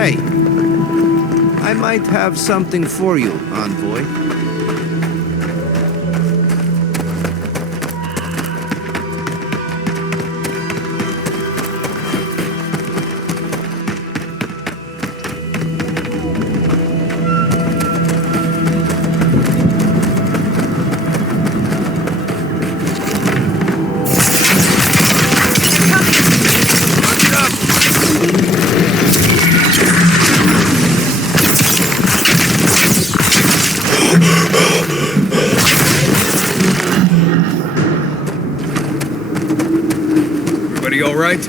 Hey, I might have something for you, envoy. Everybody all right?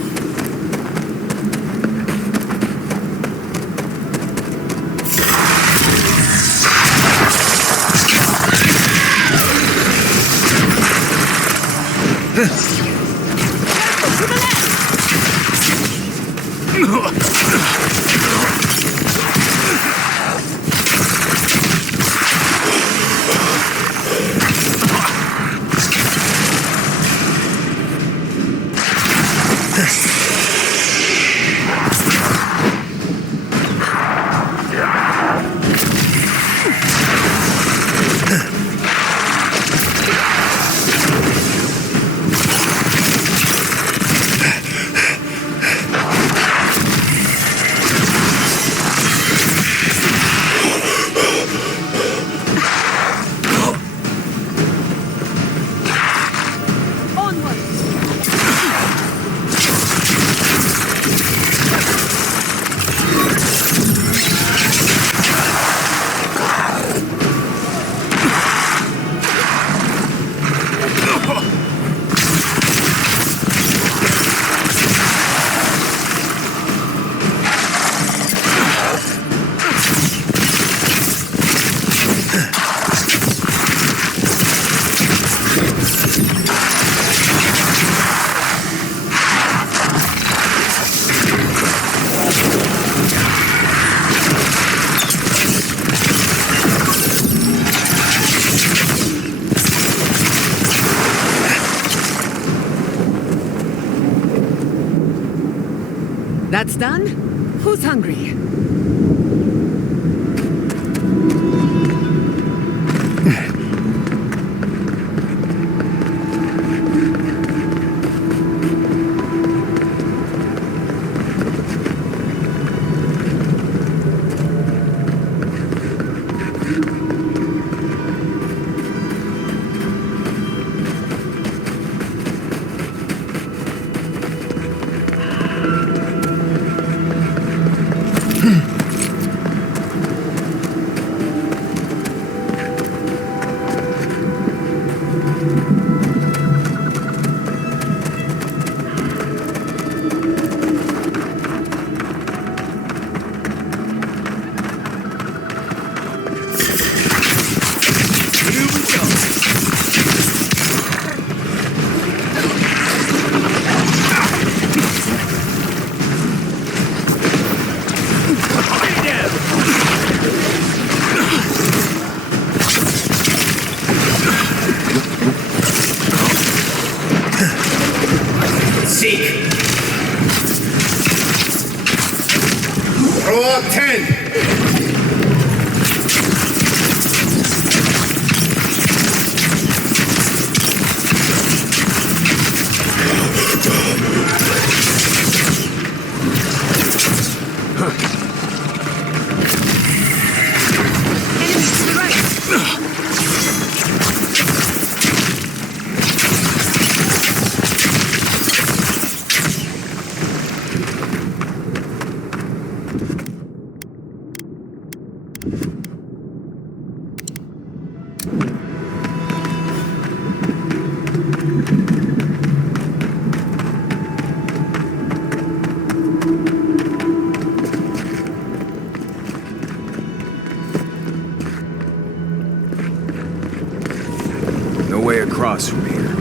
That's done? Who's hungry? Prologue 10. across from here.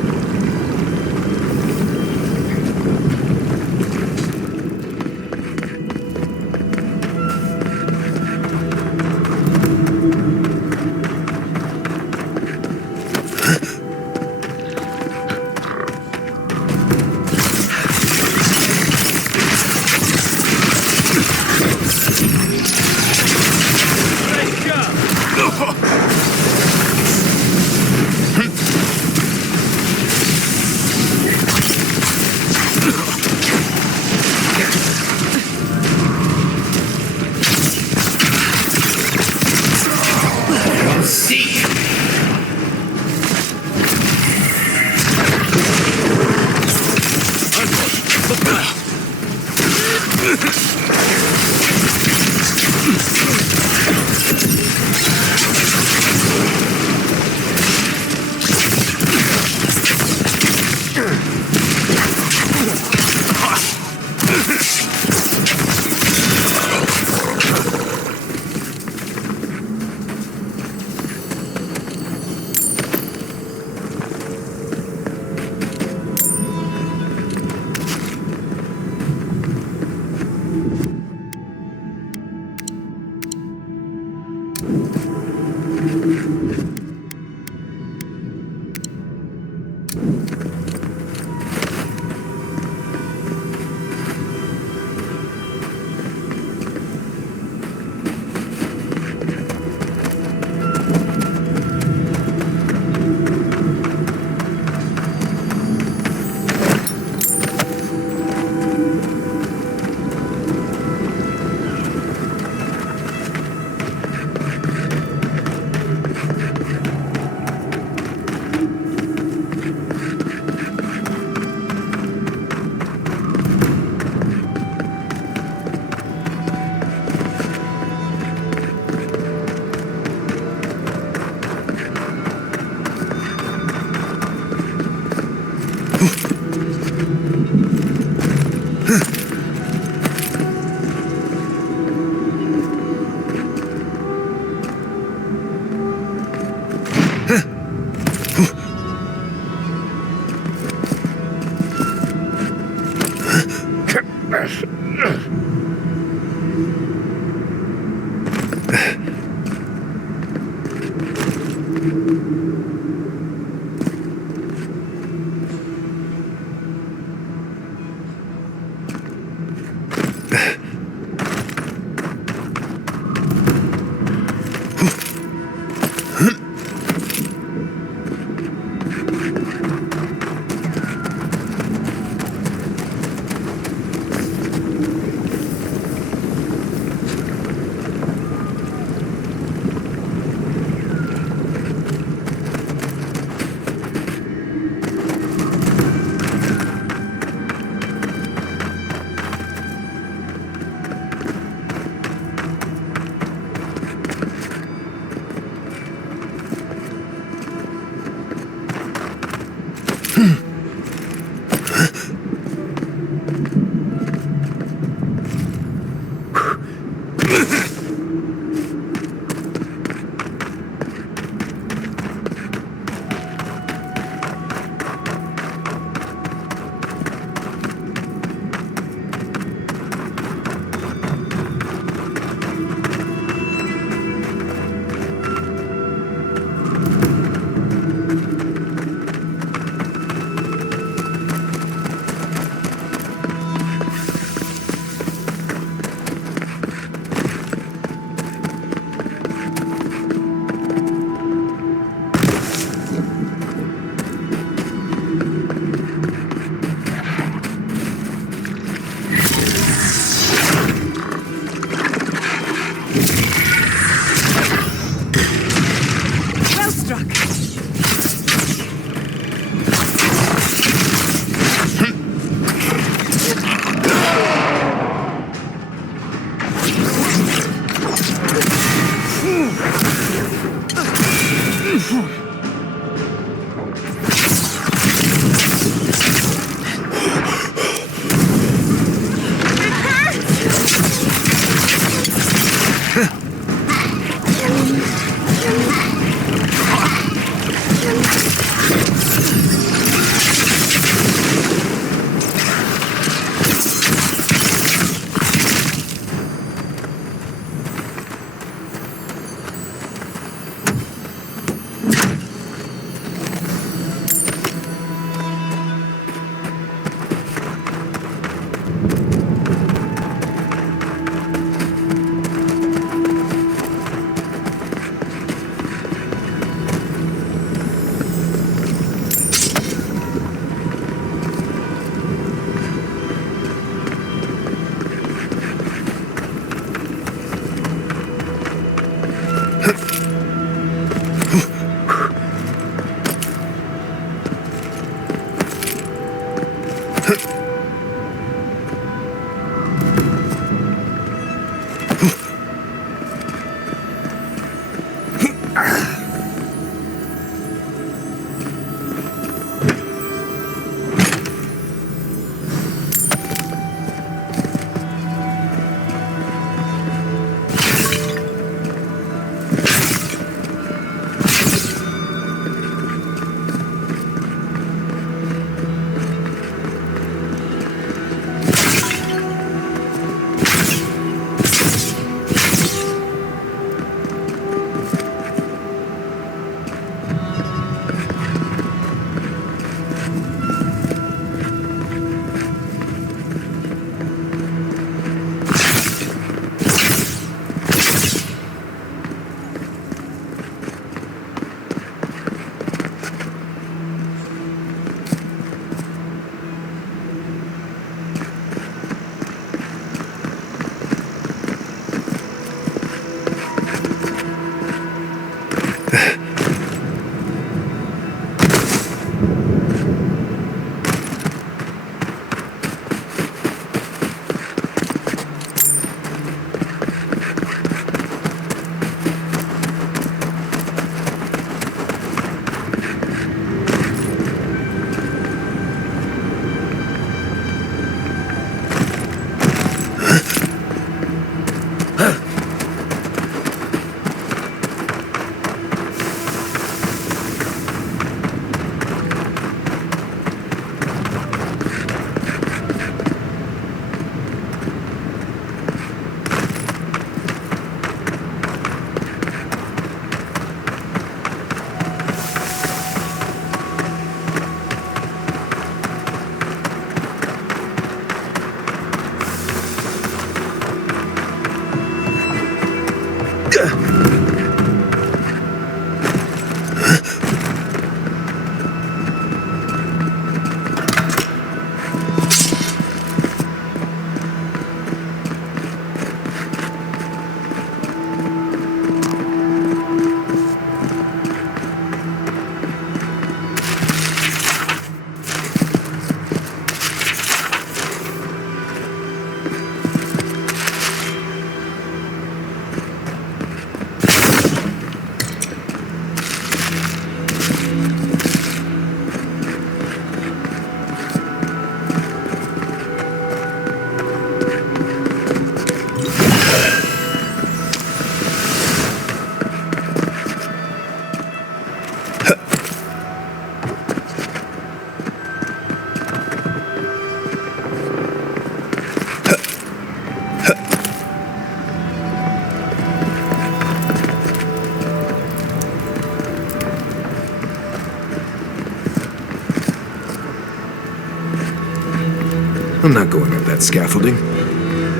I'm not going up that scaffolding.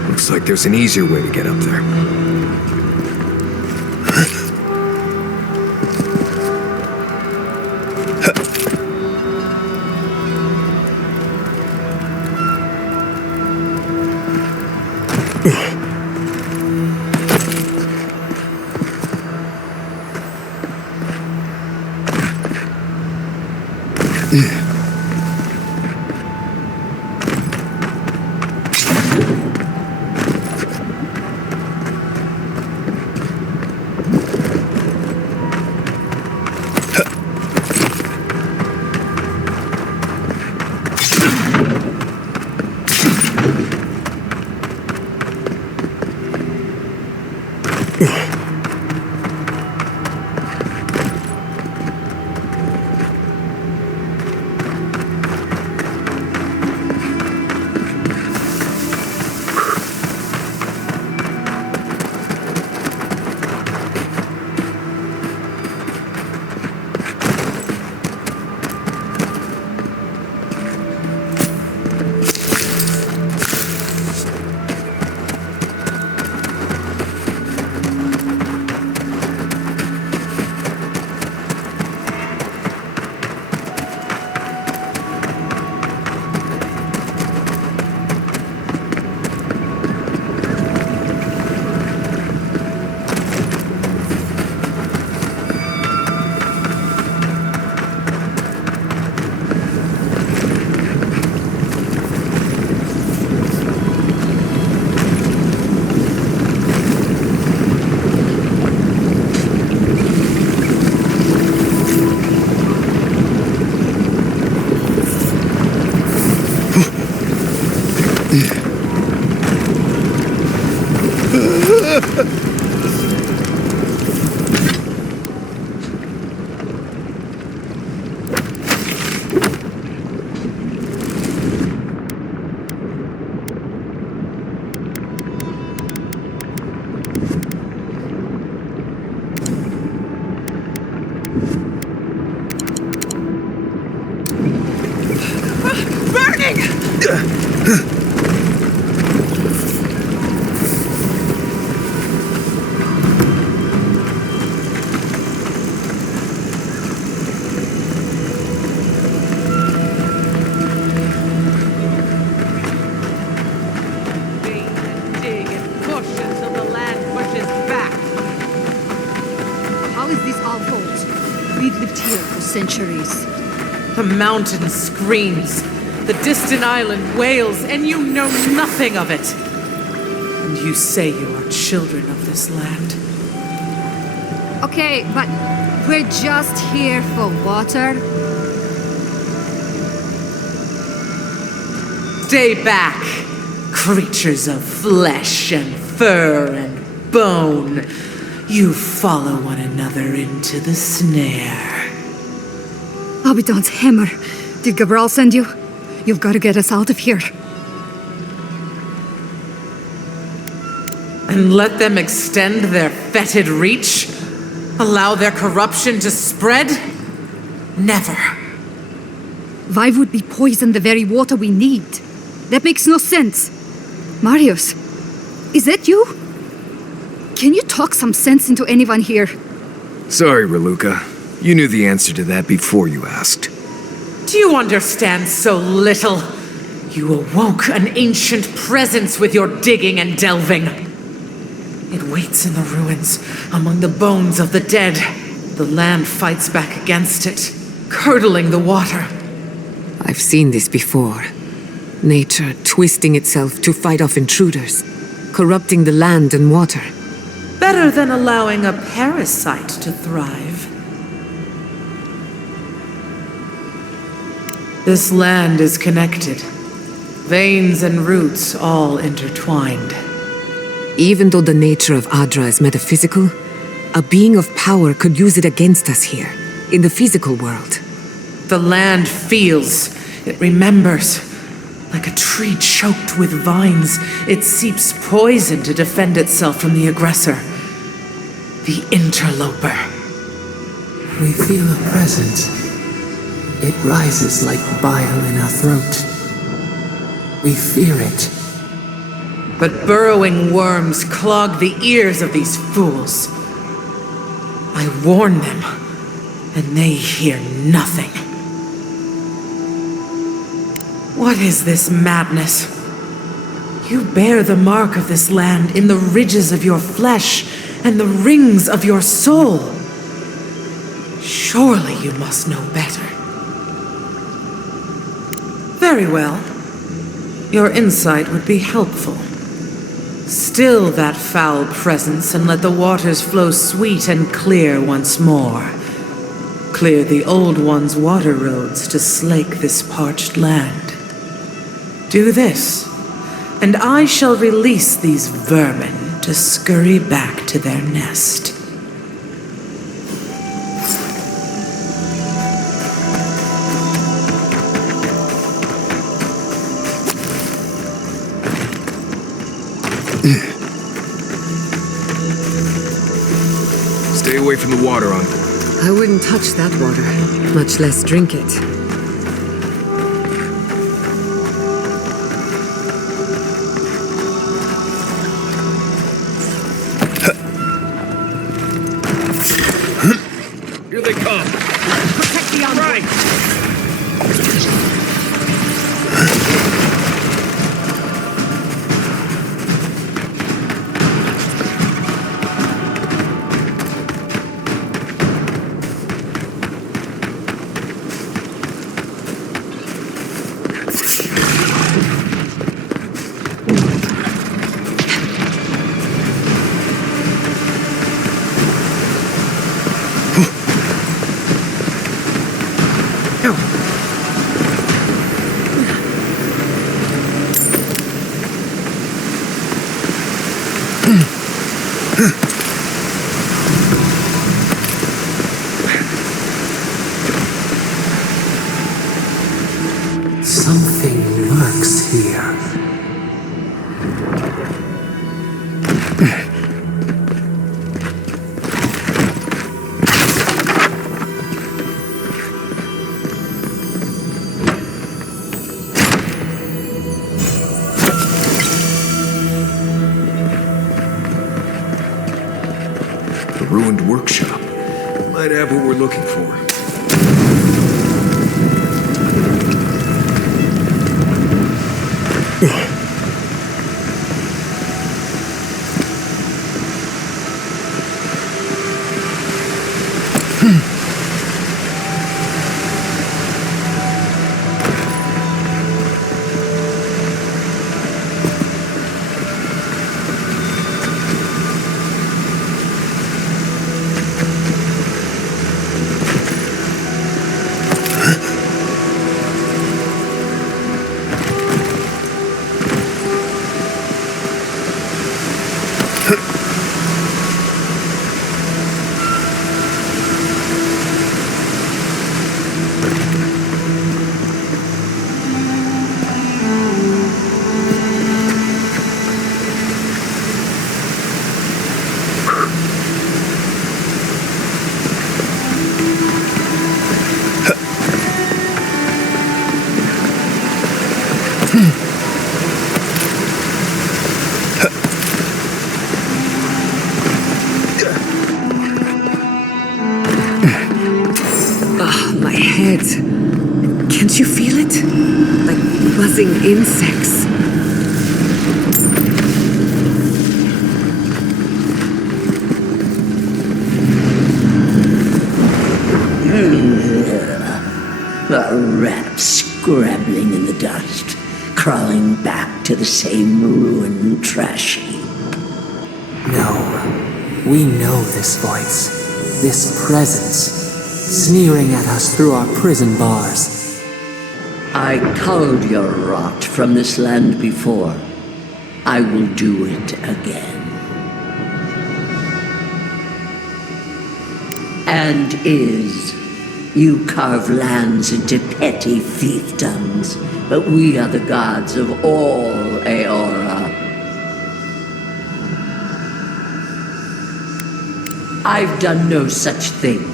Looks like there's an easier way to get up there. Centuries. The mountain screams, the distant island wails, and you know nothing of it. And you say you are children of this land. Okay, but we're just here for water. Stay back, creatures of flesh and fur and bone. You follow one another into the snare. Abaddon's hammer. Did Gabral send you? You've got to get us out of here. And let them extend their fetid reach? Allow their corruption to spread? Never. Why would we poison the very water we need? That makes no sense. Marius, is that you? Can you talk some sense into anyone here? Sorry, Raluca. You knew the answer to that before you asked. Do you understand so little? You awoke an ancient presence with your digging and delving. It waits in the ruins, among the bones of the dead. The land fights back against it, curdling the water. I've seen this before. Nature twisting itself to fight off intruders, corrupting the land and water. Better than allowing a parasite to thrive. This land is connected. Veins and roots all intertwined. Even though the nature of Adra is metaphysical, a being of power could use it against us here, in the physical world. The land feels, it remembers. Like a tree choked with vines, it seeps poison to defend itself from the aggressor. The interloper. We feel a presence. It rises like bile in our throat. We fear it. But burrowing worms clog the ears of these fools. I warn them, and they hear nothing. What is this madness? You bear the mark of this land in the ridges of your flesh and the rings of your soul. Surely you must know better. Very well. Your insight would be helpful. Still that foul presence and let the waters flow sweet and clear once more. Clear the old one's water roads to slake this parched land. Do this, and I shall release these vermin to scurry back to their nest. Stay away from the water, Envoy. I wouldn't touch that water, much less drink it. Here they come! Protect the envoy! Right! Something lurks here. The ruined workshop. Might have what we're looking for. My head. Can't you feel it? Like buzzing insects. A rat scrabbling in the dust, crawling back to the same ruined trash heap. No, we know this voice, this presence, sneering at us through our prison bars. I culled your rot from this land before. I will do it again. And you carve lands into petty fiefdoms, but we are the gods of all Aora. I've done no such thing.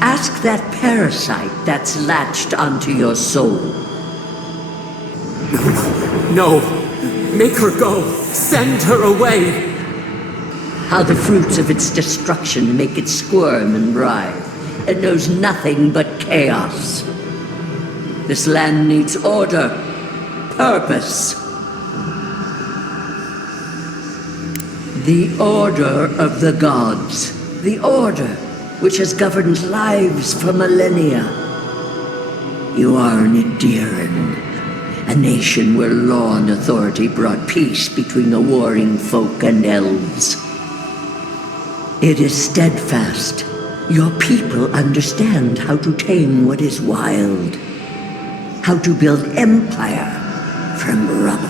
Ask that parasite that's latched onto your soul. No. Make her go. Send her away. How the fruits of its destruction make it squirm and writhe. It knows nothing but chaos. This land needs order, purpose. The order of the gods. The order which has governed lives for millennia. You are an Ediran, a nation where law and authority brought peace between the warring folk and elves. It is steadfast. Your people understand how to tame what is wild, how to build empire from rubble.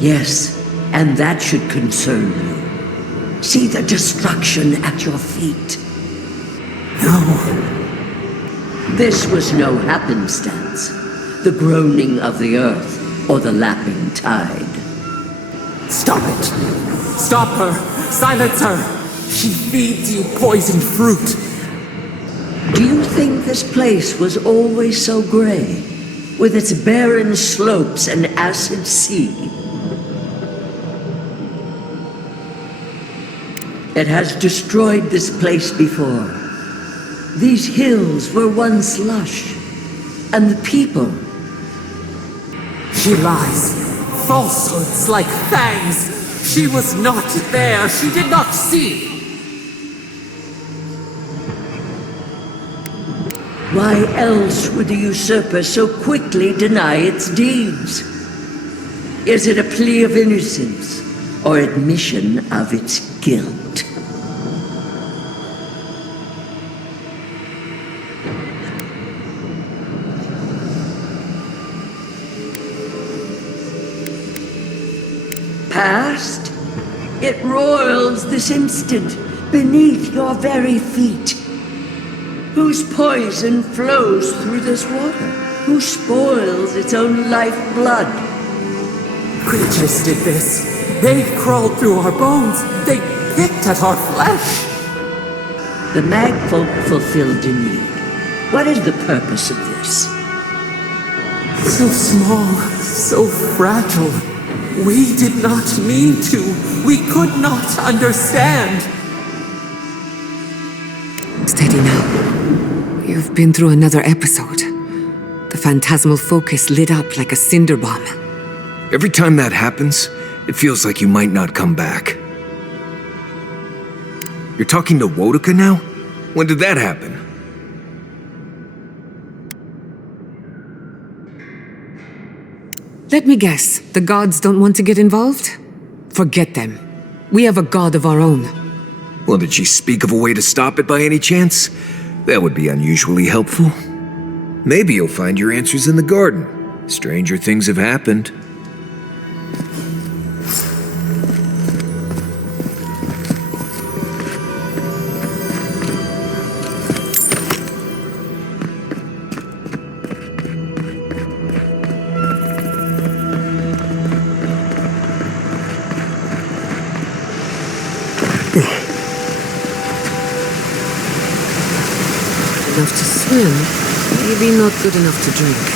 Yes, and that should concern you. See the destruction at your feet. No. This was no happenstance. The groaning of the earth or the lapping tide. Stop it. Stop her. Silence her. She feeds you poisoned fruit. Do you think this place was always so gray, with its barren slopes and acid sea? It has destroyed this place before. These hills were once lush, and the people. She lies. Falsehoods like fangs. She was not there. She did not see. Why else would the usurper so quickly deny its deeds? Is it a plea of innocence or admission of its guilt? Past, it roils this instant beneath your very feet. Whose poison flows through this water? Who spoils its own lifeblood? Creatures did this. They crawled through our bones. They picked at our flesh. The Magfolk fulfilled a need. What is the purpose of this? So small, so fragile. We did not mean to. We could not understand. Steady now. You've been through another episode. The phantasmal focus lit up like a cinder bomb. Every time that happens, it feels like you might not come back. You're talking to Wodaka now? When did that happen? Let me guess, the gods don't want to get involved? Forget them. We have a god of our own. Well, did she speak of a way to stop it by any chance? That would be unusually helpful. Maybe you'll find your answers in the garden. Stranger things have happened. Enough to swim, maybe not good enough to drink.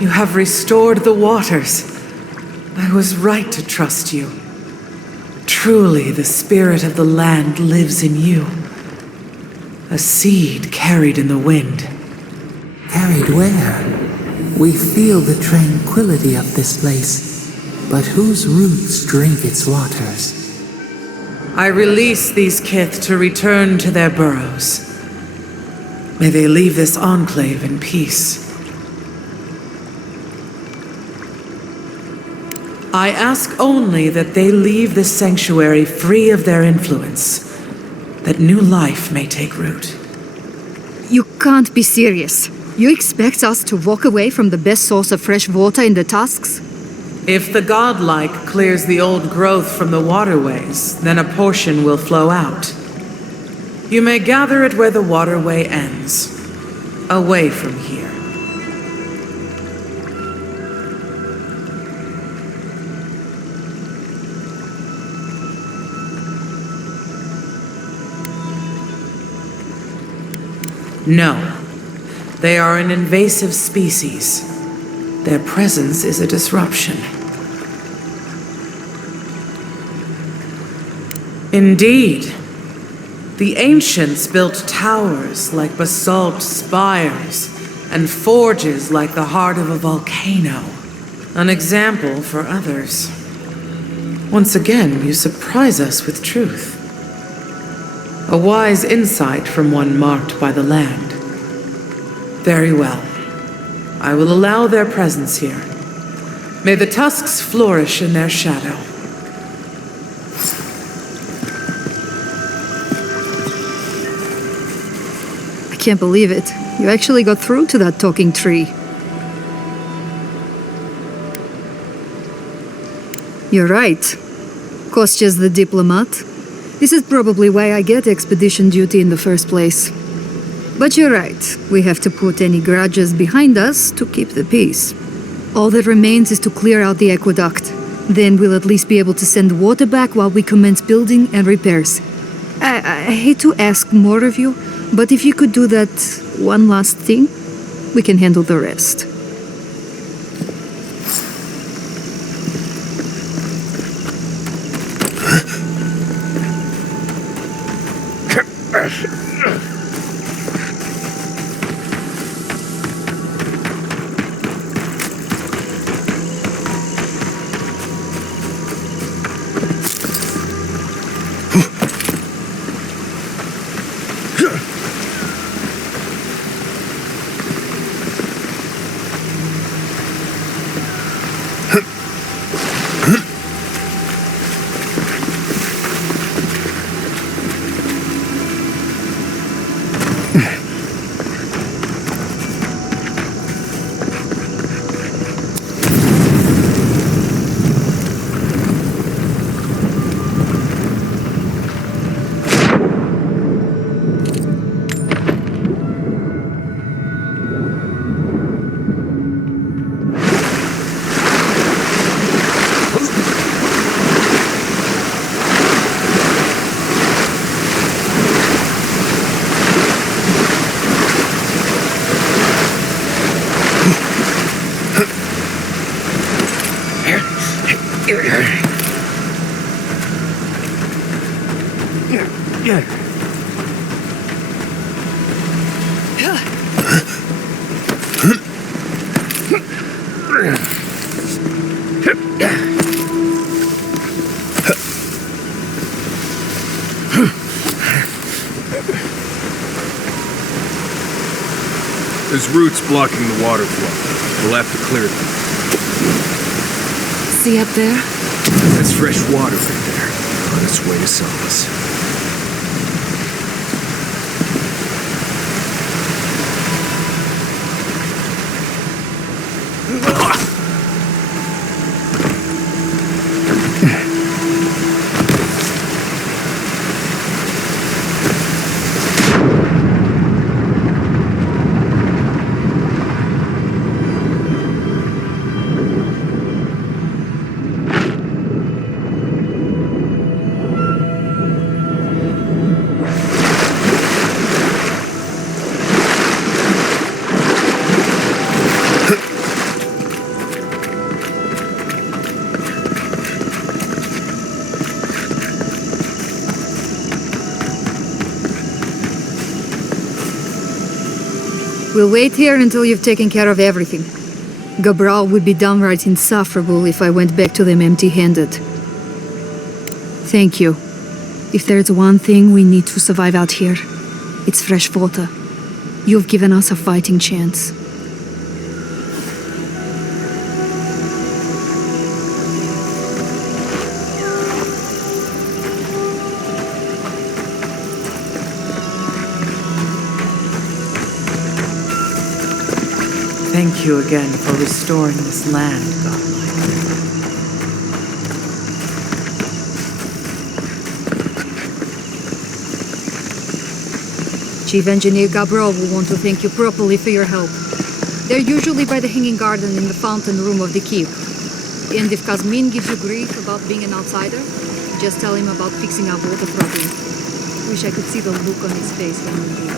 You have restored the waters. I was right to trust you. Truly, the spirit of the land lives in you. A seed carried in the wind. Carried where? We feel the tranquility of this place, but whose roots drink its waters? I release these kith to return to their burrows. May they leave this enclave in peace. I ask only that they leave this sanctuary free of their influence, that new life may take root. You can't be serious. You expect us to walk away from the best source of fresh water in the Tusks? If the godlike clears the old growth from the waterways, then a portion will flow out. You may gather it where the waterway ends, away from here. No. They are an invasive species. Their presence is a disruption. Indeed. The ancients built towers like basalt spires and forges like the heart of a volcano. An example for others. Once again, you surprise us with truth. A wise insight from one marked by the land. Very well. I will allow their presence here. May the tusks flourish in their shadow. I can't believe it. You actually got through to that talking tree. You're right. Kostya's the diplomat. This is probably why I get expedition duty in the first place. But you're right. We have to put any grudges behind us to keep the peace. All that remains is to clear out the aqueduct. Then we'll at least be able to send water back while we commence building and repairs. I hate to ask more of you, but if you could do that one last thing, we can handle the rest. There's roots blocking the water flow. We'll have to clear them. See up there? That's fresh water right there, on its way to Solace. We'll wait here until you've taken care of everything. Gabral would be downright insufferable if I went back to them empty-handed. Thank you. If there's one thing we need to survive out here, it's fresh water. You've given us a fighting chance. Thank you again for restoring this land, Godlike. Chief Engineer Gabral will want to thank you properly for your help. They're usually by the Hanging Garden in the fountain room of the keep. And if Kazmin gives you grief about being an outsider, just tell him about fixing our water problem. Wish I could see the look on his face when we leave.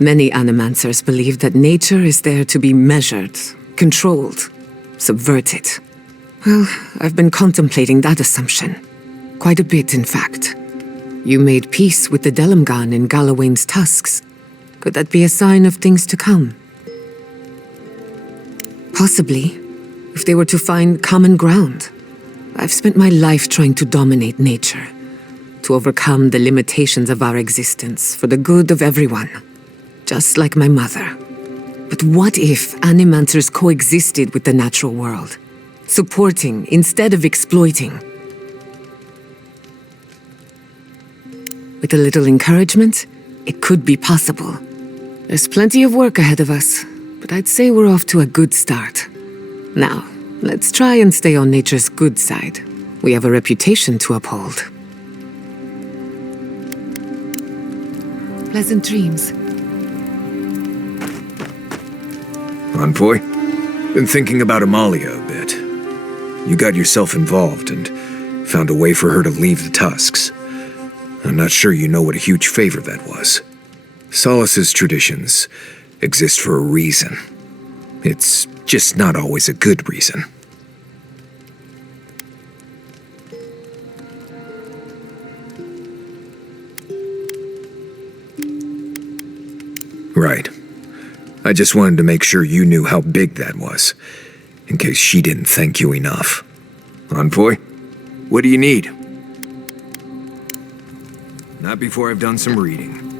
Many animancers believe that nature is there to be measured, controlled, subverted. Well, I've been contemplating that assumption. Quite a bit, in fact. You made peace with the Delimgan in Galawain's tusks. Could that be a sign of things to come? Possibly, if they were to find common ground. I've spent my life trying to dominate nature, to overcome the limitations of our existence for the good of everyone. Just like my mother. But what if animancers coexisted with the natural world? Supporting instead of exploiting. With a little encouragement, it could be possible. There's plenty of work ahead of us, but I'd say we're off to a good start. Now, let's try and stay on nature's good side. We have a reputation to uphold. Pleasant dreams. Envoy? Been thinking about Amalia a bit. You got yourself involved and found a way for her to leave the Tusks. I'm not sure you know what a huge favor that was. Solace's traditions exist for a reason. It's just not always a good reason. Right. I just wanted to make sure you knew how big that was, in case she didn't thank you enough. Envoy, what do you need? Not before I've done some reading.